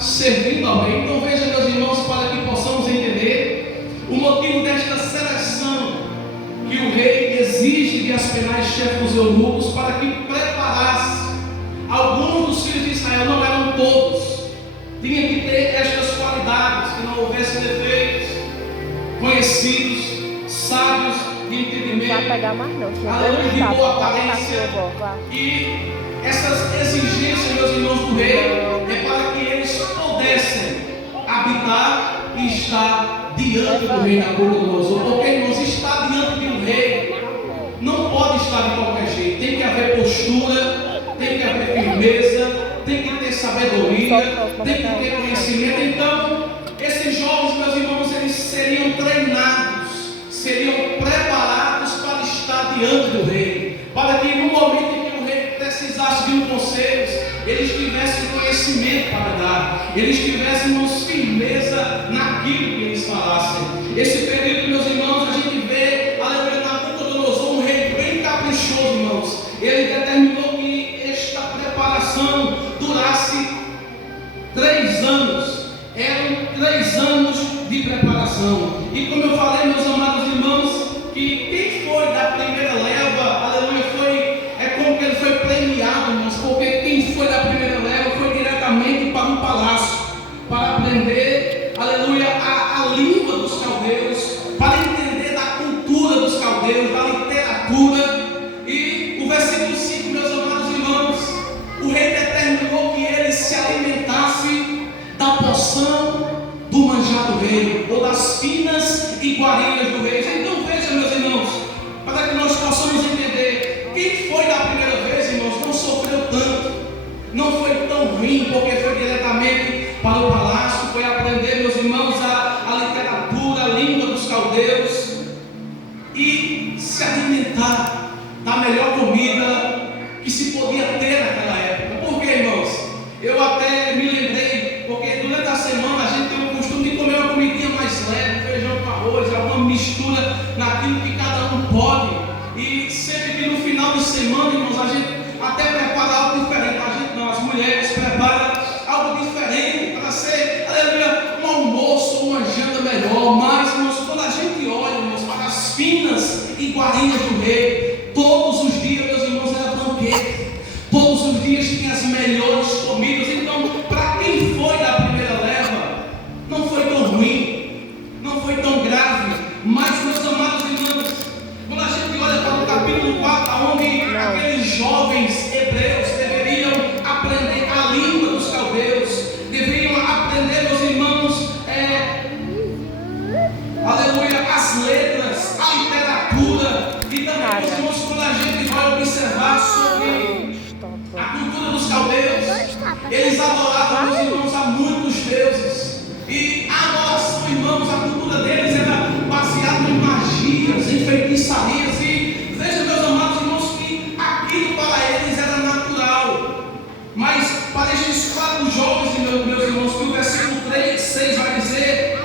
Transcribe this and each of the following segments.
servindo ao rei. Então veja, meus irmãos, para que possamos entender o motivo desta seleção que o rei exige de Aspenaz, chefe dos eunucos, para que preparasse alguns dos filhos de Israel. Não eram todos, tinha que ter estas qualidades, que não houvesse defeitos, conhecidos, sábios de entendimento, Não vai pegar mais não, além de boa aparência. E essas exigências, meus irmãos, do rei é para que eles pudessem habitar e estar diante do rei Nabucodonosor. Porque, irmãos, estar diante de um rei não pode estar de qualquer jeito. Tem que haver postura, tem que haver firmeza, tem que ter sabedoria, tem que ter conhecimento. Então, esses jovens, meus irmãos, eles seriam treinados, seriam preparados para estar diante do rei, para que no momento em que o rei precisasse de um conselho, eles tivessem conhecimento para dar, eles tivessem firmeza naquilo que eles falassem. Esse período, meus irmãos, a gente vê, aleluia, Nabucodonosor, um rei bem caprichoso, irmãos. Ele determinou que esta preparação durasse 3 anos. Eram 3 anos de preparação. E como eu falei, meus amados irmãos, que quem foi da primeira leva, aleluia, como que ele foi premiado, irmãos, porque quem foi da primeira leva foi diretamente para um palácio, para aprender, aleluia, a língua dos caldeus, para entender da cultura dos caldeus, da literatura. E o versículo 5, meus amados irmãos, o rei determinou que ele se alimentasse da porção do manjar do rei, ou das finas iguarias do rei. Então veja, meus irmãos, para que nós possamos entender, quem foi da primeira vez, irmãos, não sofreu tanto, não foi tão ruim, porque foi diretamente para o palácio, foi aprender, meus irmãos, a literatura, a língua dos caldeus, e se alimentar da melhor comida que se podia ter naquela época. Por quê, irmãos? Eu até me lembrei, porque durante a semana a gente tem o costume de comer uma comidinha mais leve, feijão com arroz, alguma mistura naquilo que cada um pode. E sempre que no final de semana, irmãos, a gente até prepara algo diferente. A gente não, as mulheres preparam algo diferente para ser, aleluia, um almoço, uma janta melhor. Mas, irmãos, quando a gente olha, irmãos, para as finas iguarias do rei, todos os dias, meus irmãos, era banquete. Todos os dias tinha as melhores comidas. Então, para quem foi da primeira leva, não foi tão ruim, não foi tão grave. Mas, meus amados irmãos, quando a gente olha para o capítulo 4, onde aqueles jovens hebreus deveriam aprender a língua dos caldeus, deveriam aprender, meus irmãos, aleluia, as letras, a literatura, e também, meus irmãos, quando a gente vai observar sobre a cultura dos caldeus, eles adoravam, meus irmãos, a muitos deuses, e a adoração, irmãos, a cultura deles era baseada em magias, em feitiçarias. E veja, meus amados irmãos, que aquilo para eles era natural. Mas para estes 4 jovens, meus irmãos, que o versículo 6 vai dizer: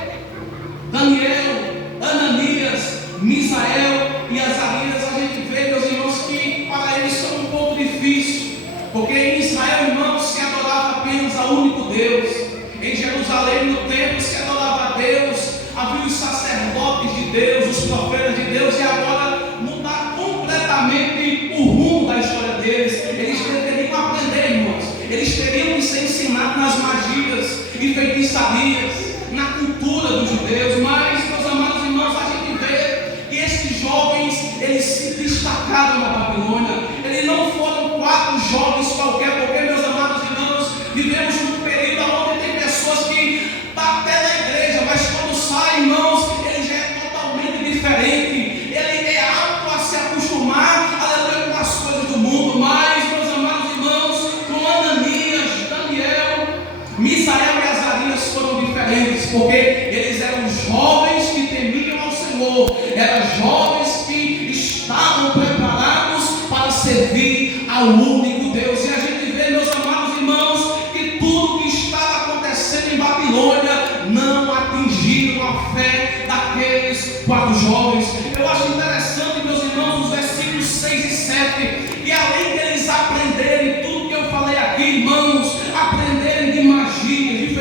Daniel, Ananias, Misael e Azarias, a gente vê, meus irmãos, que para eles foi um pouco difícil, porque em Israel, irmãos, se adorava apenas a único Deus. Em Jerusalém, no templo, se adorava a Deus, havia os sacerdotes de Deus, os profetas de Deus, e agora mudar completamente o rumo da história deles. Eles deveriam aprender, irmãos, eles teriam que ser ensinados nas magias e feitiçarias, na cultura dos judeus. Mas, meus amados irmãos, a gente vê que esses jovens, eles se destacaram na Babilônia. Eles não foram 4 jovens qualquer, porque, meus amados irmãos, vivemos num período onde tem pessoas que estão até na igreja, mas quando saem, irmãos, ele já é totalmente diferente. Ele é apto a se acostumar, aleluia, com as coisas do mundo. Mas, meus amados irmãos, com Ananias, Daniel, Misael e Azarias foram diferentes, porque eles eram jovens que temiam ao Senhor, eram jovens que estavam preparados para servir ao único Deus. E a gente vê, meus amados irmãos, que tudo que estava acontecendo em Babilônia não atingiram a fé daqueles 4 jovens. Eu acho interessante, meus irmãos, os versículos 6 e 7, e além deles aprenderem tudo que eu falei aqui, irmãos, aprenderem de magia, de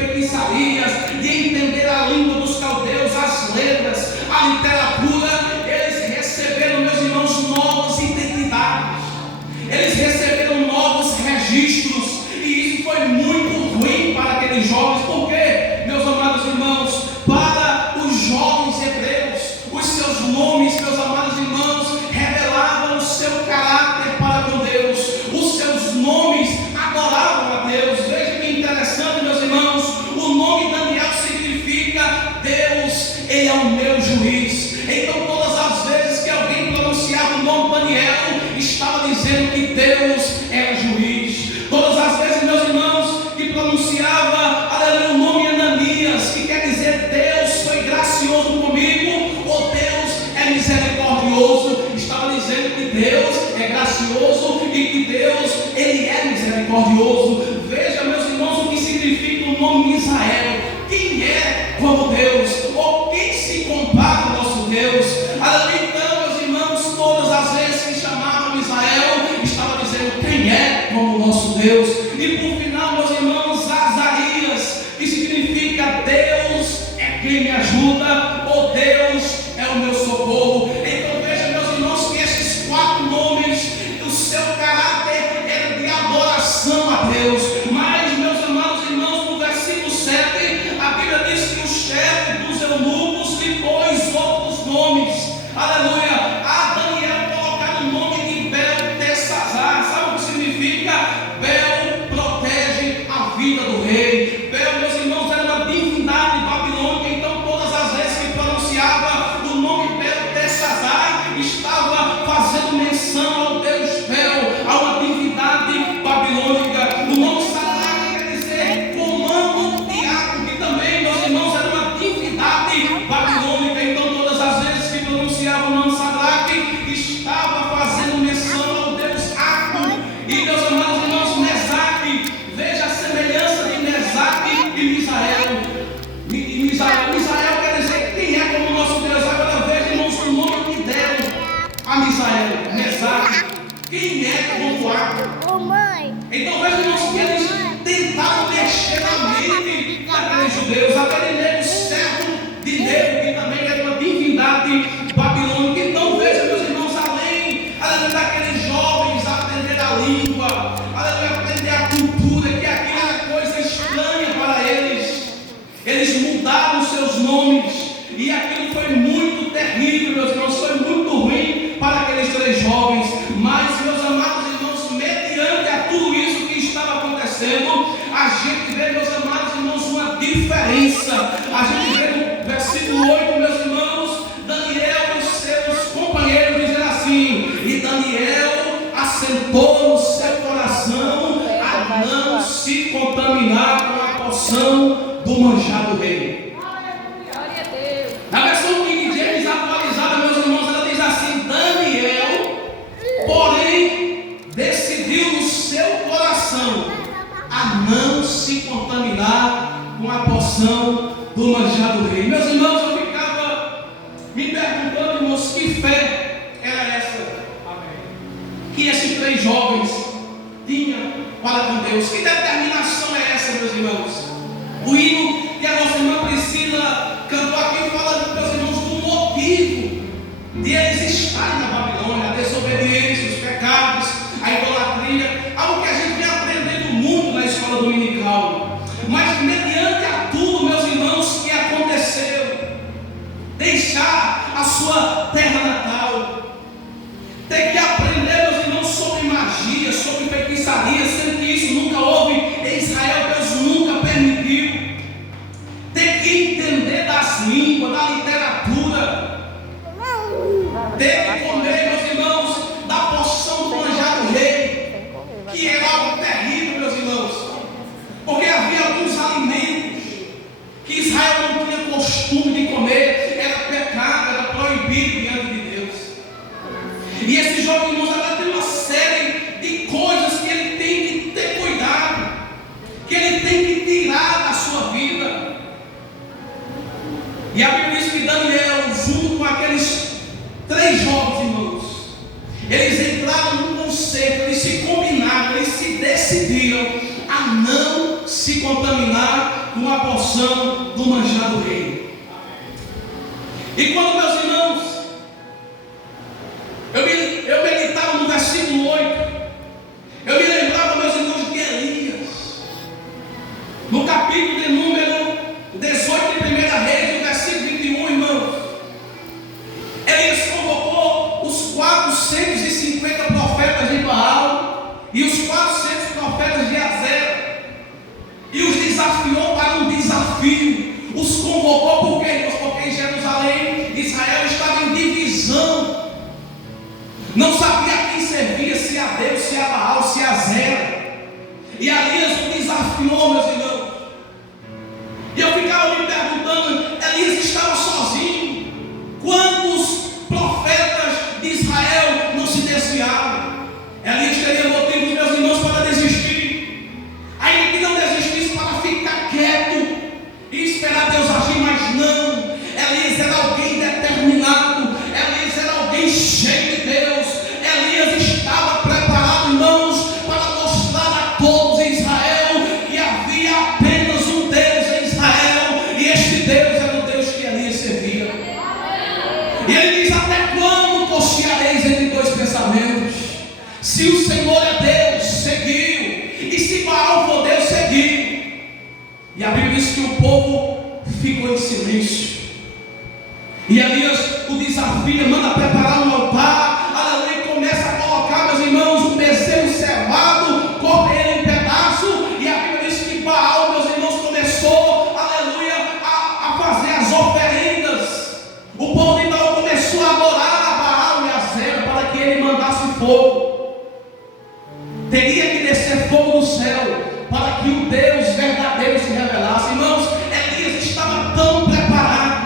aqueles jovens. Por quê, meus amados irmãos? Para os jovens hebreus, os seus nomes, meus amados irmãos, revelavam o seu caráter para com Deus. Os seus nomes adoravam a Deus. Veja que interessante, meus irmãos. O nome Daniel significa Deus, Ele é o meu juiz. Então todas as vezes que alguém pronunciava o nome Daniel, estava dizendo que Deus era juiz. Todas as vezes, meus irmãos, que pronunciava, aleluia, o nome Ananias, que quer dizer Deus foi gracioso comigo, ou Deus é misericordioso, estava dizendo que Deus é gracioso e que Deus, Ele é misericordioso. Veja, meus irmãos, o que significa o nome Israel. Quem é como Deus? Ou quem se compara ao nosso Deus? Aleluia. Então, meus irmãos, todas as vezes que chamavam Israel, estava dizendo quem é como o nosso Deus. E por final, meus irmãos, Azarias, que significa Deus é quem me ajuda, ou Deus é o meu socorro. Então veja, meus irmãos, que esses quatro nomes, o seu caráter era de adoração a Deus. Mas, meus amados irmãos, no versículo 7, a Bíblia diz que o chefe dos eunucos lhe pôs outros nomes. Aleluia. A Daniel colocaram o nome de Beltesazar. Sabe o que significa? Bel protege a vida do rei. Bel, meus irmãos, era uma divindade babilônica. Então todas as vezes que pronunciava o nome Beltesazar, estava fazendo menção ao Deus Bel, a uma divindade babilônica. O nome Sadraque quer dizer comando diabo, que também, meus irmãos, era uma divindade babilônica. Então todas as vezes que pronunciava o nome Sadraque, estava fazendo menção ao Deus Aco. E, meus amados irmãos, Mesaque, veja a semelhança de Mesaque e Misael. Misael quer dizer quem é como nosso Deus. Agora veja, irmãos, o nome que deram a Misael, Mesaque. Quem é como Aco? Então veja, irmãos, que eles tentaram mexer na mente daqueles judeus. Aquele nego servo de Nego, que também era uma divindade babilônica. Então veja, meus irmãos, além daqueles jovens aprender a língua, aprender a cultura, que aquilo era coisa estranha para eles, eles mudaram seus nomes, e aquilo foi muito terrível, meus irmãos, foi muito ruim para aqueles três jovens. Mas, meus amados irmãos, mediante a tudo isso que estava acontecendo, a gente vê, meus amados irmãos, uma diferença. A gente vê no versículo 8, meus irmãos, Daniel e os seus companheiros dizendo assim: e Daniel assentou no seu coração a não se contaminar com a porção do manjar do rei. Na versão King James atualizada, meus irmãos, ela diz assim: Daniel, porém, decidiu no seu coração a não se contaminar com a porção do manjar do rei. Meus irmãos, eu ficava me perguntando, irmãos, que fé era essa que esses três jovens tinham para com Deus? Que determinação é essa, meus irmãos? O hino que a nossa irmã Priscila cantou aqui fala, meus irmãos, do motivo de eles estarem na Babilônia: a desobediência, os pecados, a idolatria, algo que a gente vem aprendendo muito na escola dominical. Mas mediante a tudo, meus irmãos, que aconteceu, deixar a sua terra natal, ter que aprender, meus irmãos, sobre magia, sobre feitiçaria, sendo que isso nunca houve em Israel, Deus nunca permitiu. Ter que entender das línguas, da literatura, ter que comer, meus irmãos, da porção do manjar do rei, que era algo terrível, meus irmãos, porque havia alguns alimentos que Israel não tinha costume de comer, era pecado, era proibido diante de Deus. E esse jovem, irmãos, agora tem uma série de coisas que ele tem que ter cuidado, que ele tem que tirar da sua vida. E a Bíblia diz que Daniel, junto com aqueles três jovens, irmãos, eles entraram num conceito, eles se combinaram, eles se decidiram a não se contaminar com a porção do manjar do rei. E quando, meus irmãos, eu meditava no versículo 8, eu me lembrava, meus irmãos, de Elias. No capítulo de número 18 de 1 Reis, no versículo 21, irmãos, Elias convocou os 450 profetas de Baal e os 400 profetas de Azera e os desafiou para um desafio. Os convocou por quê, irmãos? Porque em Jerusalém, Israel estava em divisão, não sabia a quem servia, se a Deus, se a Baal, se a Azera. E Elias o desafiou, meus irmãos. E eu ficava me perguntando, Elias estava sozinho. Quantos profetas de Israel não se desviaram? Elias teria motivos, meus irmãos, para desistir. Ainda que não desistisse, para ficar quieto e esperar Deus agir, mas não. Elias era alguém determinado. Elias era alguém cheio de Deus. Elias estava preparado, irmãos, para mostrar a todos em Israel que havia apenas um Deus em Israel, e este Deus era o Deus que Elias servia. E ele diz: até quando cocheareis entre dois pensamentos? Se o Senhor é Deus, seguiu, e se Baal for Deus, seguiu. E a Bíblia diz que o povo ficou em silêncio. E Elias o desafia, manda preparar um altar, aleluia, e começa a colocar, meus irmãos, um bezerro cevado, corta ele em pedaço. E a Bíblia diz que Baal, meus irmãos, começou, aleluia, a fazer as oferendas. O povo de Baal começou a adorar a Baal e a Azera para que ele mandasse fogo. Teria que descer fogo do céu para que o Deus verdadeiro se revelasse. Irmãos, Elias estava tão preparado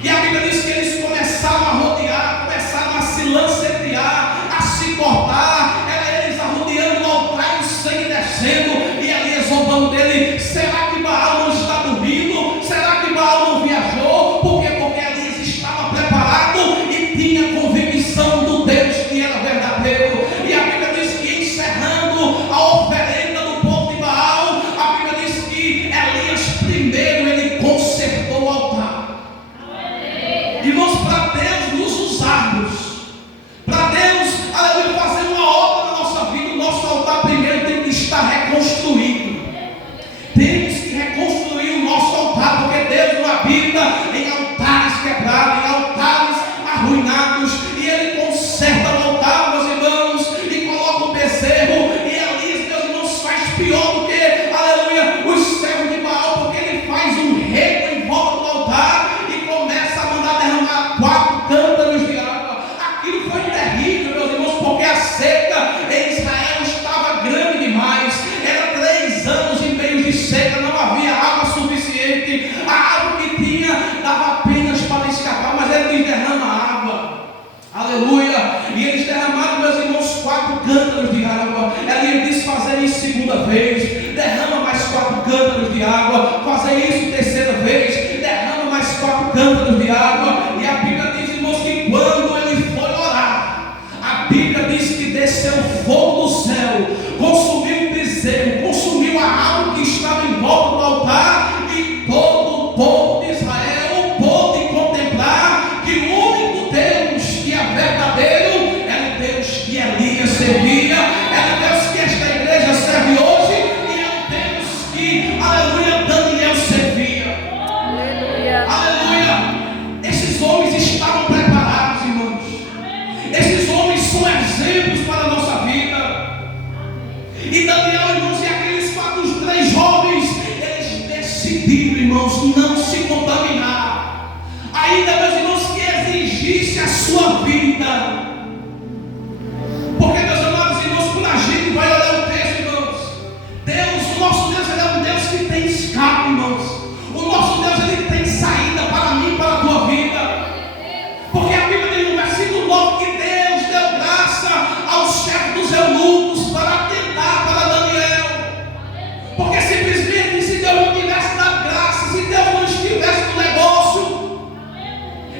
que a Bíblia diz que eles começaram a rodear, começaram a se lancetear, a se cortar. Era eles arrodeando o altar e o sangue descendo. E Elias zombando dele: será que Baal não está dormindo? Será que Baal não viajou? Por quê? Porque Elias estava preparado e tinha convicção do Deus que era verdadeiro. E a Bíblia diz que, encerrando a oferenda do povo de Baal, a Bíblia diz que Elias primeiro ele consertou o altar. Irmãos, para Deus nos usarmos, para Deus, aleluia, fazer uma obra na nossa vida, o nosso altar primeiro tem que estar reconstruído. Temos que reconstruir o nosso altar, porque Deus não habita em altares quebrados, em altares arruinados. E Ele conserta o altar, meus irmãos, e coloca o bezerro. E Elias, meus irmãos, faz pior do que, aleluia, os servos de Baal, porque ele faz um rego em volta do altar e começa a mandar derramar 4 cântaros de água. Aquilo foi terrível, meus irmãos, porque a seca em Israel estava grande demais. Era 3 anos e meio de seca, não havia água suficiente. A água que tinha dava apenas para escapar, mas ele diz: derrama água. Aleluia. E eles derramaram, meus irmãos, 4 cântaros de água. Ele disse: fazer isso segunda vez, derrama mais 4 cântaros de água. Fazer isso terceira vez, derrama mais 4 cântaros de água. E a Bíblia diz, irmãos, que quando ele foi orar, a Bíblia diz que desceu fogo do céu, consumiu o bezerro, consumiu a água que estava em volta do altar, e todo o povo de Israel pôde contemplar que o único Deus que é verdadeiro era o Deus que Elias servia, era o Deus que esta igreja serve hoje, e é o Deus que, aleluia, Daniel servia. Aleluia. Aleluia. Esses homens estavam preparados, irmãos. Esses homens são exemplos para a nossa vida. E Daniel, irmãos, e aqueles 3 jovens, eles decidiram, irmãos, não se contaminar. Ainda, meus irmãos, que exigisse a sua vida. Porque, meus amados irmãos, quando a gente vai olhar o texto, irmãos, Deus, o nosso Deus, ele é um Deus que tem escape, irmãos. O nosso Deus, ele tem saída para mim, para a tua vida. Porque a Bíblia diz no versículo 9 que Deus deu graça aos chefes dos eunucos para tentar para Daniel. Porque simplesmente, se Deus não tivesse dado graça, se Deus não estivesse no negócio,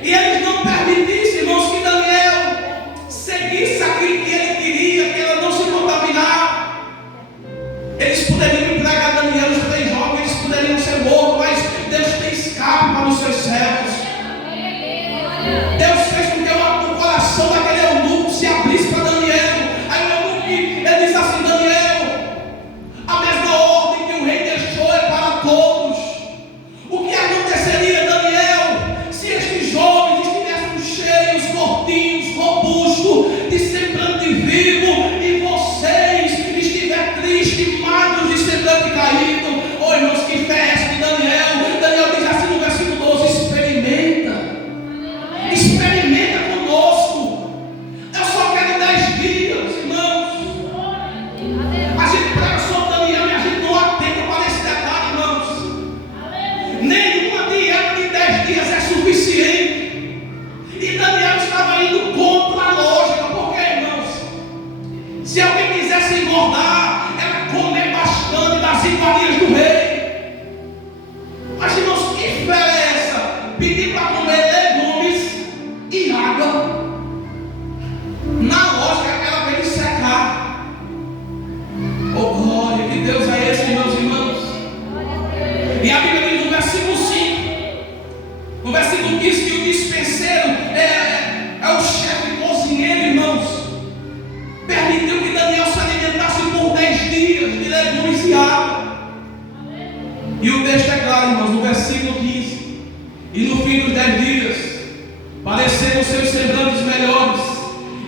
e eles não permitissem, irmãos, que Daniel E o texto é claro, irmãos, no versículo 15. E no fim dos 10 dias, pareceram seus semblantes melhores.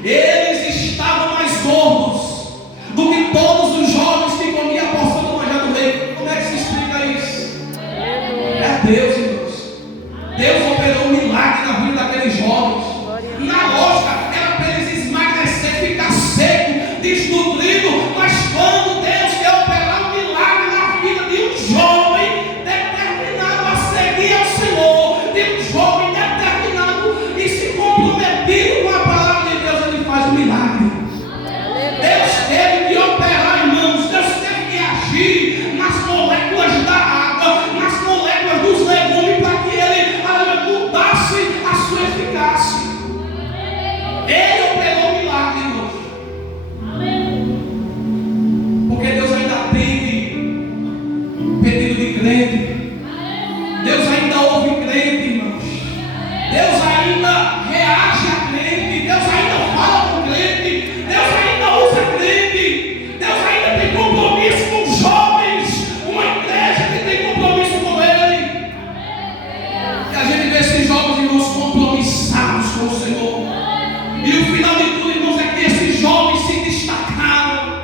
Eles estavam mais gordos do que todos os jovens que comiam a porção do manjar do rei. Como é que se explica isso? É Deus, irmãos. Deus operou um milagre na vida daqueles jovens. Na lógica, era para eles esmagrecer, ficar seco, desnutrido. Mas quando Deus quer operar um milagre na vida de um jovem determinado a seguir ao Senhor, de um jovem determinado e se comprometido com a palavra de Deus, ele faz um milagre. Deus teve que operar, irmãos. Deus teve que agir nas moléculas da água, nas moléculas dos legumes, para que ele mudasse a sua eficácia. Ele operou o milagre, irmãos. Porque Deus ainda atende pedido de crente. Deus ainda ouve crente, irmãos. Deus ainda reage a crente. Deus ainda fala com crente. Deus ainda usa crente. Deus ainda tem compromisso com os jovens. Uma igreja que tem compromisso com Ele. E a gente vê esses jovens, irmãos, compromissados com o Senhor. E o final de tudo, irmãos, é que esses jovens se destacaram.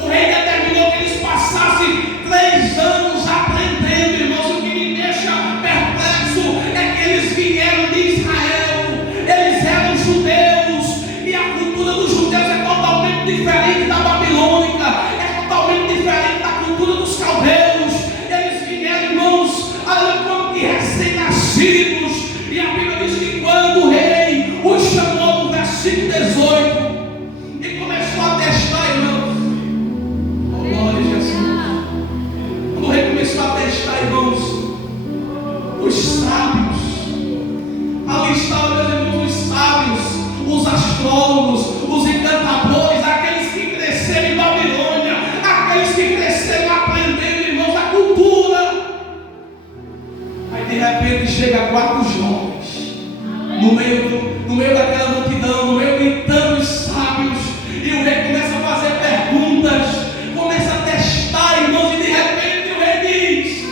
O rei determinou que eles passassem 3 anos aprendendo, irmãos. O que me deixa perplexo é que eles vieram de Israel. Eles eram judeus. E a cultura dos judeus é totalmente diferente da babilônica. É totalmente diferente da cultura dos caldeus. Eles vieram, irmãos, como que recém-nascidos. E a Bíblia diz que quando o rei os chamou no versículo 18 e começou a testar, irmãos. Oh, glória a Jesus. Quando o rei começou a testar, irmãos, os sábios, ali estavam, meus irmãos, os sábios, os astrólogos, os encantadores, aqueles que cresceram em Babilônia, aqueles que cresceram aprendendo, irmãos, a cultura. Aí de repente chega 4 jovens no meio daquela multidão, no meio de tantos sábios, e o rei começa a fazer perguntas, começa a testar, irmãos, e de repente o rei diz: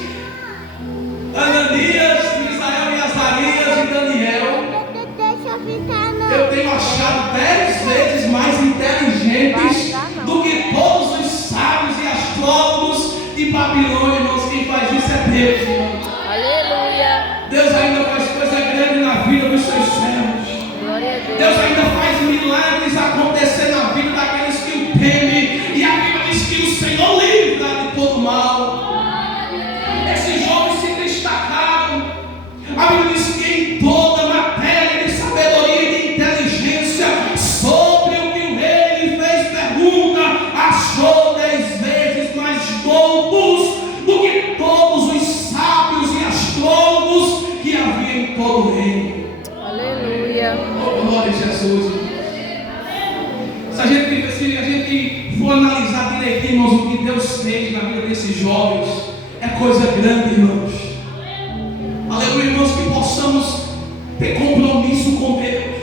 Ananias, Misael e Azarias e Daniel, eu tenho achado 10 vezes mais inteligentes do que todos os sábios e astrólogos de Babilônia, irmãos. Quem faz isso é Deus, irmãos. Aleluia. Deus ainda faz coisa grande na vida dos seus servos. Deus ainda faz milagres acontecer na vida daqueles que o temem. E a Bíblia diz que o Senhor livra de todo mal. Esses jovens se destacaram. A Bíblia diz que em toda matéria de sabedoria e de inteligência, sobre o que o rei lhe fez pergunta, achou 10 vezes mais doutos do que todos os sábios e astrólogos que havia em todo o reino. Aleluia. Oh, glória a Jesus. Se a gente for analisar direitinho, irmãos, o que Deus fez na vida desses jovens, é coisa grande, irmãos. Aleluia, irmãos, que possamos ter compromisso com Deus.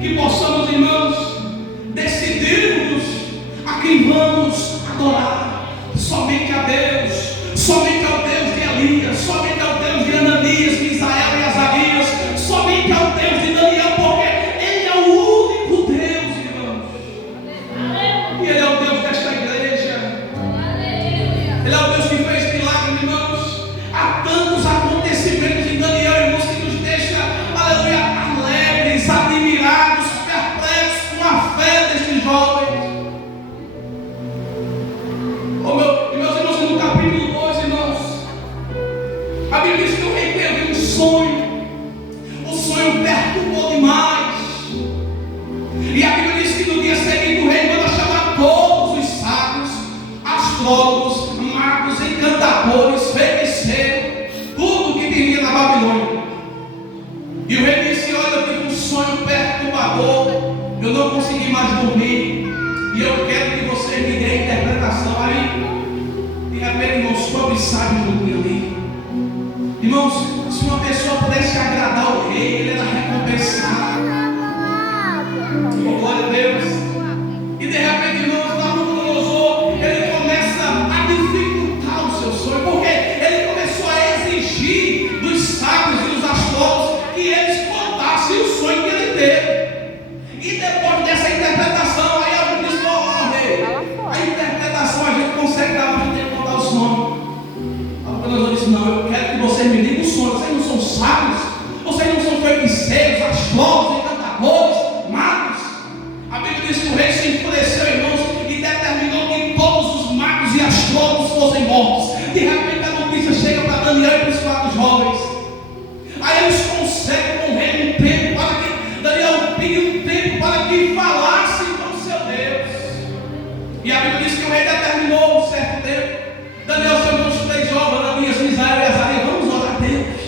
Que possamos, irmãos, decidirmos a quem vamos adorar. Somente a Deus. Somente ao Deus de Elias. Somente ao Deus de Ananias, Misael e Azarias. Somente ao Deus de Daniel, porque Ele é o único Deus, irmãos. E Ele é o Deus desta igreja. Ele é o Deus que fez milagres, irmãos. Há tantos acontecimentos em Daniel, irmãos, que nos deixa, aleluia, alegres, admirados, perplexos com a fé destes jovens. Oh, meus irmãos, no capítulo 2, irmãos, a Bíblia diz que o rei teve um sonho. O sonho perturbou demais. E a Bíblia diz que no dia seguinte o rei manda chamar todos os sábios, astrólogos, magos, encantadores, feiticeiros, tudo que vivia na Babilônia. E o rei disse: olha, eu tive um sonho perturbador, eu não consegui mais dormir, e eu quero que vocês me deem a interpretação. Aí, de repente, irmãos, quantos sábios eu tinha ali? Irmãos, se uma pessoa pudesse agradar o rei, ele era recompensado. Oh, glória a Deus. E de repente, irmãos, Nabucodonosor, ele começa a dificultar o seu sonho, porque sábios. Vocês não são feiticeiros, astrólogos, encantadores, magos. A Bíblia diz que o rei se enfureceu, irmãos, e determinou que todos os magos e astrólogos fossem mortos. De repente a notícia chega para Daniel e para os 4 jovens. Aí eles conseguem com o rei um tempo para que Daniel pediu um tempo para que falasse com o seu Deus. E a Bíblia diz que o rei determinou um certo tempo. Daniel chamou os 3 jovens, Ananias, Misael e Azaria, vamos orar a Deus.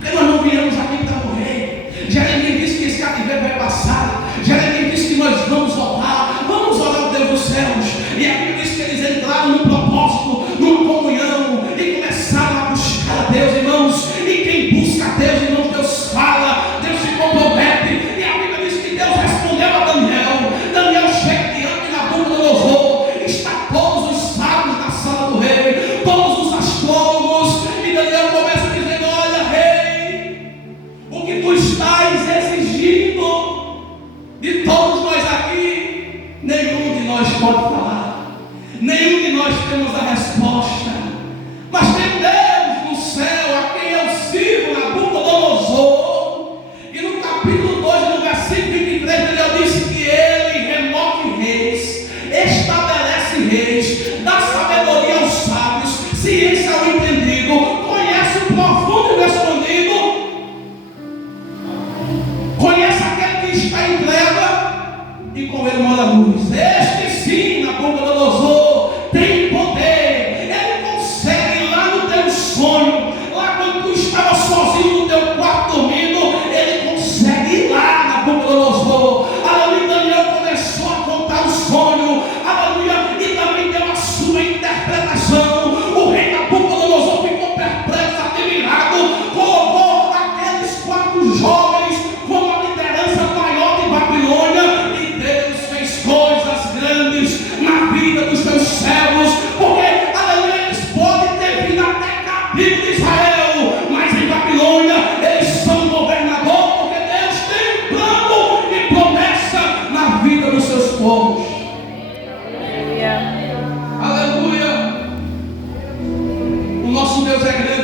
Porque nós não viemos aqui para morrer. Jeremias disse que esse cativeiro vai passar. Jeremias disse que nós vamos orar. Vamos orar ao Deus dos céus. E a Bíblia diz que eles entraram num propósito, numa comunhão, e começaram a buscar a Deus, irmãos. E quem busca a Deus, irmãos, Deus fala, Deus se compromete. E a Bíblia diz que Deus respondeu a Daniel. Daniel chega diante de Nabucodonosor. Está todos os sábios na sala do rei, todos os astrólogos. E Daniel começa dizendo: olha, rei, o que tu estás exigindo de todos nós aqui, nenhum de nós pode falar, nenhum de nós temos a resposta, mas tem Deus no céu a quem eu sirvo, Nabucodonosor. E no capítulo 2, no versículo 23, Daniel disse que ele remove reis, estabelece reis, dá sabedoria aos sábios, ciência ao entendido, conhece o profundo e o escondido, conhece aquele que está em treva, e com ele mora a luz. Este sim, Nabucodonosor, tem poder. Ele consegue ir lá no teu sonho, lá quando tu estava sozinho no teu quarto dormindo, ele consegue ir lá, Nabucodonosor. Aleluia. Daniel começou a contar o sonho, aleluia, e também deu a sua interpretação. O rei Nabucodonosor ficou perplexo, admirado, colocou aqueles 4 jovens como a liderança maior de Babilônia, e Deus fez coisas grandes na vida dos seus servos, porque, aleluia, eles podem ter vindo até cativo de Israel, mas em Babilônia eles são governador, porque Deus tem plano e promessa na vida dos seus povos. Aleluia. Aleluia. O nosso Deus é grande.